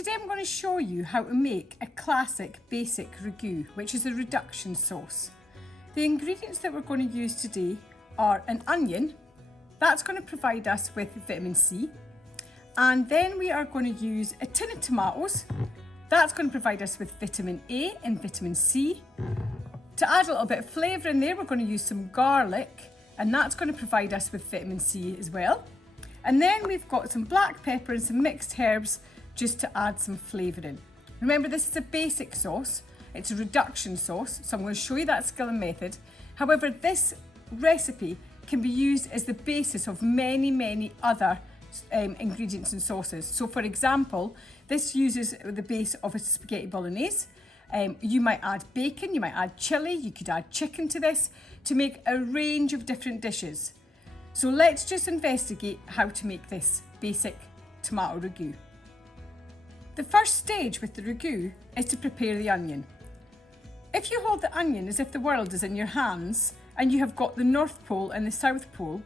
Today I'm going to show you how to make a classic basic ragu, which is a reduction sauce. The ingredients that we're going to use today are an onion, that's going to provide us with vitamin C, and then we are going to use a tin of tomatoes, that's going to provide us with vitamin A and vitamin C. To add a little bit of flavour in there, we're going to use some garlic, and that's going to provide us with vitamin C as well. And then we've got some black pepper and some mixed herbs just to add some flavour in. Remember, this is a basic sauce, it's a reduction sauce, so I'm going to show you that skill and method. However, this recipe can be used as the basis of many other ingredients and sauces. So for example, this uses the base of a spaghetti bolognese. You might add bacon, you might add chilli, you could add chicken to this to make a range of different dishes. So let's just investigate how to make this basic tomato ragu. The first stage with the ragu is to prepare the onion. If you hold the onion as if the world is in your hands and you have got the North Pole and the South Pole,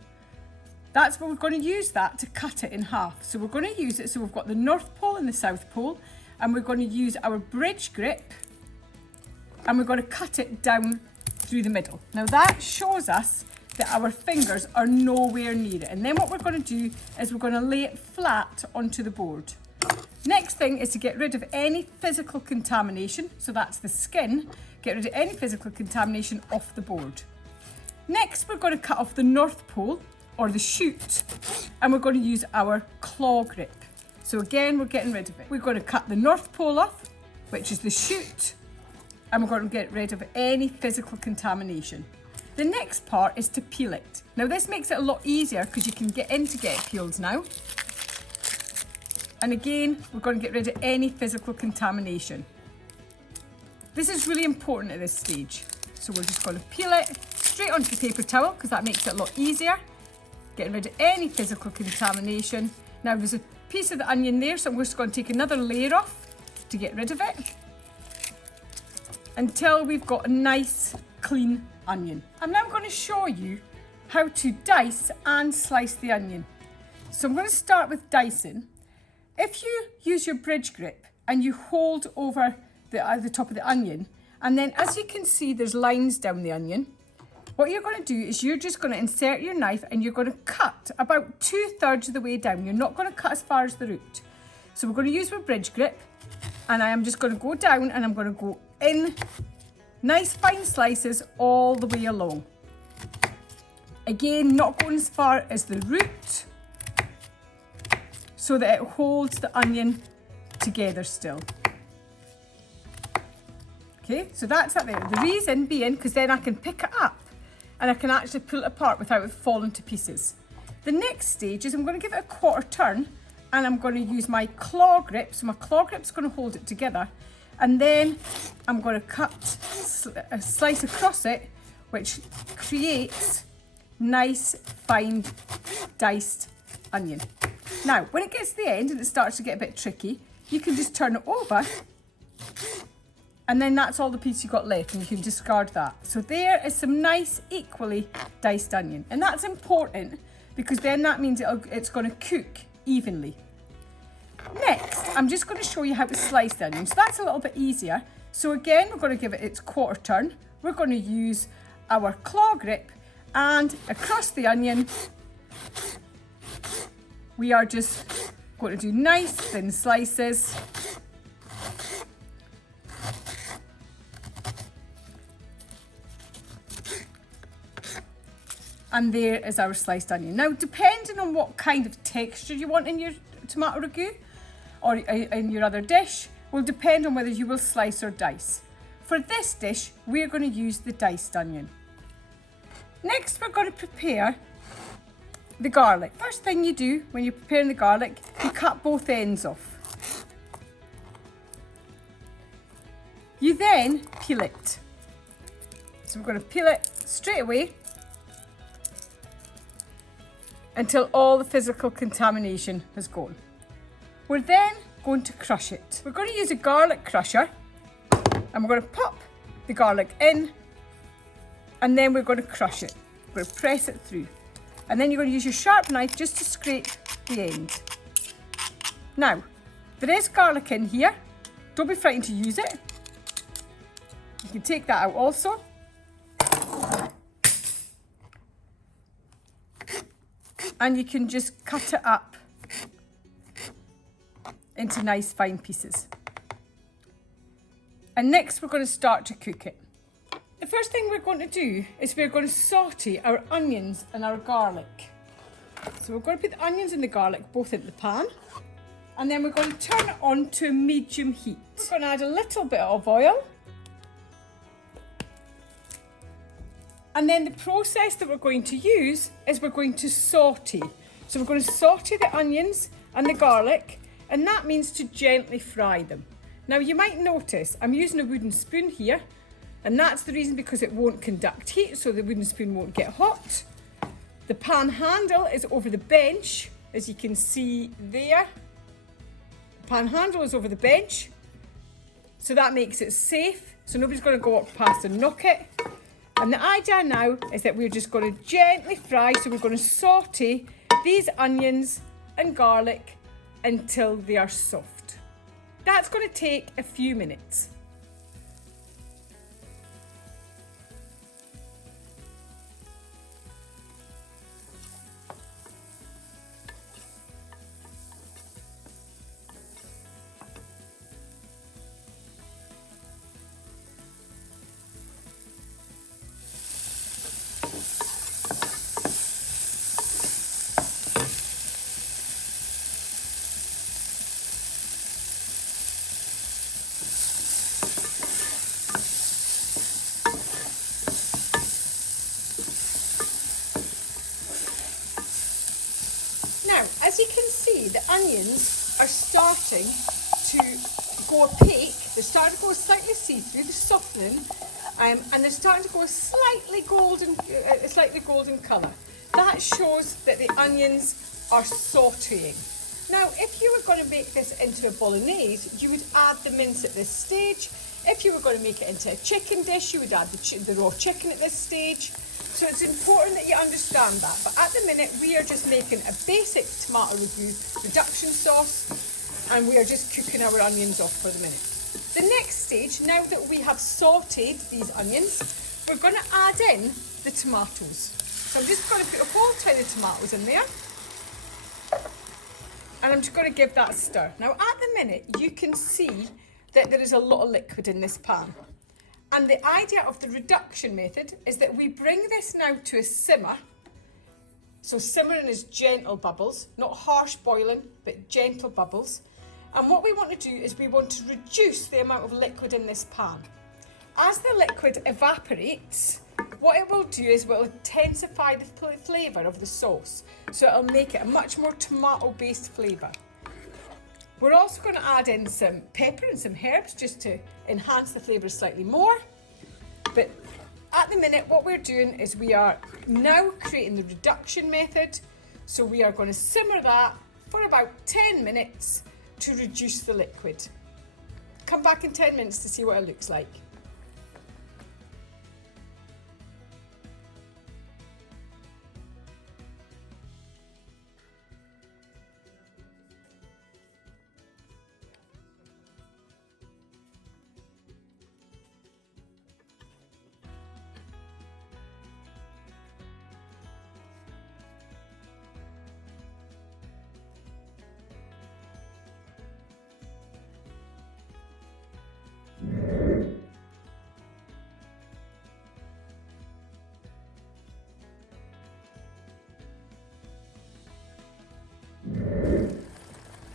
that's what we're going to use that to cut it in half. So we're going to use it so we've got the North Pole and the South Pole, and we're going to use our bridge grip and we're going to cut it down through the middle. Now that shows us that our fingers are nowhere near it. And then what we're going to do is we're going to lay it flat onto the board. Next thing is to get rid of any physical contamination. So that's the skin. Get rid of any physical contamination off the board. Next, we're going to cut off the North Pole or the shoot, and we're going to use our claw grip. So again, we're getting rid of it. We're going to cut the North Pole off, which is the shoot, and we're going to get rid of any physical contamination. The next part is to peel it. Now this makes it a lot easier because you can get in to get it peeled now. And again, we're going to get rid of any physical contamination. This is really important at this stage. So we're just going to peel it straight onto the paper towel because that makes it a lot easier. Getting rid of any physical contamination. Now there's a piece of the onion there, so I'm just going to take another layer off to get rid of it until we've got a nice clean onion. I'm now going to show you how to dice and slice the onion. So I'm going to start with dicing. If you use your bridge grip and you hold over the top of the onion, and then as you can see there's lines down the onion, what you're going to do is you're just going to insert your knife and you're going to cut about 2/3 of the way down. You're not going to cut as far as the root. So we're going to use our bridge grip, and I am just going to go down and I'm going to go in nice fine slices all the way along. Again, not going as far as the root so that it holds the onion together still. Okay, so that's that there. The reason being, because then I can pick it up and I can actually pull it apart without it falling to pieces. The next stage is I'm going to give it a quarter turn and I'm going to use my claw grip. So my claw grip's going to hold it together, and then I'm going to cut a slice across it, which creates nice fine diced onion. Now, when it gets to the end and it starts to get a bit tricky, you can just turn it over, and then that's all the piece you've got left, and you can discard that. So there is some nice equally diced onion, and that's important because then that means it's going to cook evenly. Next, I'm just going to show you how to slice the onion. So that's a little bit easier. So again, we're going to give it its quarter turn. We're going to use our claw grip, and across the onion, we are just going to do nice thin slices. And there is our sliced onion. Now, depending on what kind of texture you want in your tomato ragu or in your other dish, will depend on whether you will slice or dice. For this dish, we're going to use the diced onion. Next, we're going to prepare the garlic. First thing you do when you're preparing the garlic, you cut both ends off. You then peel it. So we're going to peel it straight away until all the physical contamination has gone. We're then going to crush it. We're going to use a garlic crusher, and we're going to pop the garlic in, and then we're going to crush it. We're going to press it through. And then you're going to use your sharp knife just to scrape the end. Now, There is garlic in here. Don't be frightened to use it. You can take that out also. And you can just cut it up into nice fine pieces. And next we're going to start to cook it. The first thing we're going to do is we're going to saute our onions and our garlic. So we're going to put the onions and the garlic both into the pan. And then we're going to turn it on to a medium heat. We're going to add a little bit of oil. And then the process that we're going to use is we're going to saute. So we're going to saute the onions and the garlic, and that means to gently fry them. Now you might notice I'm using a wooden spoon here, and that's the reason, because it won't conduct heat, so the wooden spoon won't get hot. The pan handle is over the bench, as you can see there. The pan handle is over the bench, so that makes it safe, so nobody's going to go up past and knock it. And the idea now is that we're just going to gently fry, so we're going to saute these onions and garlic until they are soft. That's going to take a few minutes. Now, as you can see, the onions are starting to go opaque. They're starting to go slightly see-through, they're softening, and they're starting to go a slightly golden colour. That shows that the onions are sautéing. Now, if you were going to make this into a bolognese, you would add the mince at this stage. If you were going to make it into a chicken dish, you would add the raw chicken at this stage. So it's important that you understand that. But at the minute, we are just making a basic tomato ragu reduction sauce, and we are just cooking our onions off for the minute. The next stage, now that we have sautéed these onions, we're going to add in the tomatoes. So I'm just going to put a whole tin of tomatoes in there. And I'm just going to give that a stir. Now, at the minute, you can see that there is a lot of liquid in this pan. And the idea of the reduction method is that we bring this now to a simmer. So simmering is gentle bubbles, not harsh boiling, but gentle bubbles. And what we want to do is we want to reduce the amount of liquid in this pan. As the liquid evaporates, what it will do is it will intensify the flavour of the sauce. So it'll make it a much more tomato-based flavour. We're also going to add in some pepper and some herbs just to enhance the flavour slightly more. But at the minute, what we're doing is we are now creating the reduction method. So we are going to simmer that for about 10 minutes to reduce the liquid. Come back in 10 minutes to see what it looks like.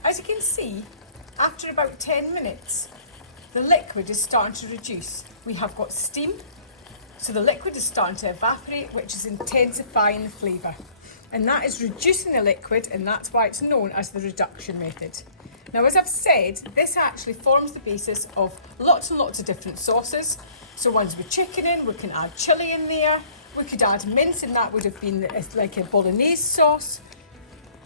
As you can see, after about 10 minutes, the liquid is starting to reduce. We have got steam, so the liquid is starting to evaporate, which is intensifying the flavour. And that is reducing the liquid, and that's why it's known as the reduction method. Now, as I've said, this actually forms the basis of lots and lots of different sauces. So ones with chicken in, we can add chilli in there, we could add mince, and that would have been like a bolognese sauce.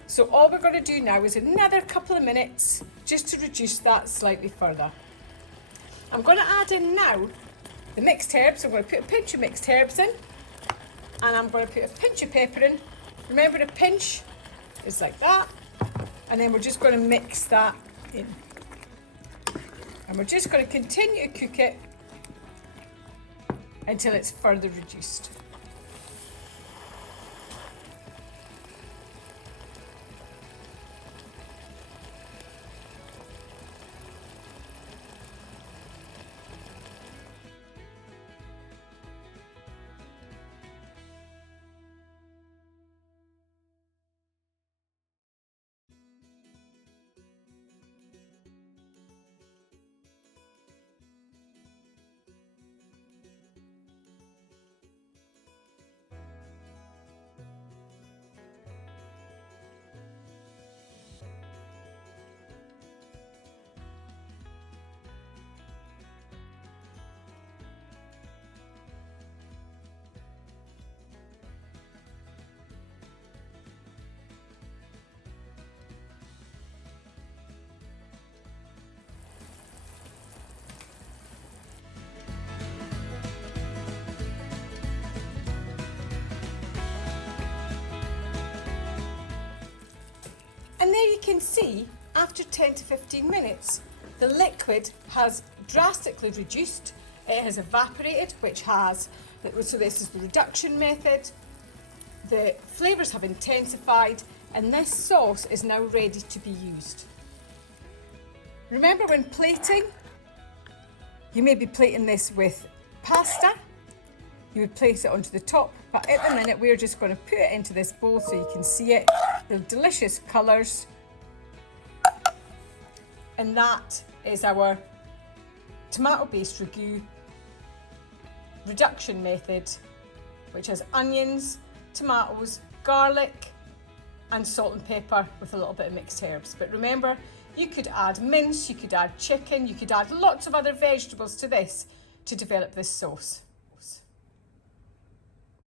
So all we're going to do now is another couple of minutes just to reduce that slightly further. I'm going to add in now the mixed herbs. I'm going to put a pinch of mixed herbs in, and I'm going to put a pinch of pepper in. Remember, a pinch is like that, and then we're just going to mix that in. And we're just going to continue to cook it until it's further reduced. And there you can see, after 10 to 15 minutes, the liquid has drastically reduced. It has evaporated, which has, so this is the reduction method. The flavours have intensified, and this sauce is now ready to be used. Remember, when plating, you may be plating this with pasta. You would place it onto the top, but at the minute we're just going to put it into this bowl so you can see it. The delicious colours. And that is our tomato-based ragu reduction method, which has onions, tomatoes, garlic and salt and pepper with a little bit of mixed herbs. But remember, you could add mince, you could add chicken, you could add lots of other vegetables to this to develop this sauce.